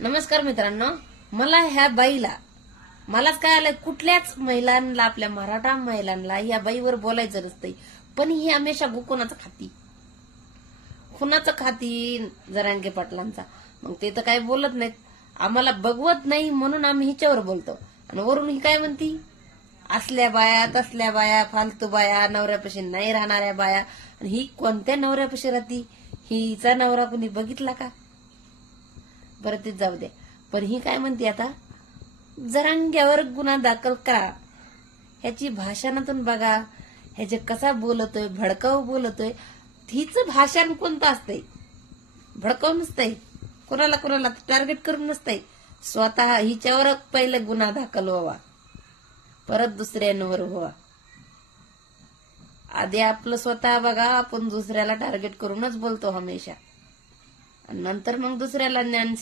नमस्कार मित्रांनो, मला ह्या बाईला मलाच काय आलंय, कुठल्याच महिलांना, आपल्या मराठा महिलांना ह्या बाईवर बोलायचं नसतंय, पण ही हमेशा कुणाचं खाती जरांगे पाटलांचा. मग ते तर काय बोलत नाहीत, आम्हाला बघवत नाही म्हणून आम्ही हिच्यावर बोलतो. आणि वरून ही काय म्हणती, असल्या बाया तसल्या बाया, फालतू बाया, नवऱ्यापाशी नाही राहणाऱ्या बाया. आणि ही कोणत्या नवऱ्यापाशी राहती? हिचा नवरा कुणी बघितला का? बरं ते जाऊ द्या. पण ही काय म्हणते आता, जरांग्यावर गुन्हा दाखल करा. ह्याची भाषणातून बघा, ह्याचे कसा बोलतोय, भडकाऊ बोलतोय. हिचं भाषण कोणतं असतंय? भडकाऊ नसतंय, कोणाला टार्गेट करून नसतंय. स्वतः हिच्यावर पहिलं गुन्हा दाखल व्हावा, परत दुसऱ्यांवर व्हावा. आधी आपलं स्वतः बघा, आपण दुसऱ्याला टार्गेट करूनच बोलतो हमेशा, आणि नंतर मग दुसऱ्याला ज्ञान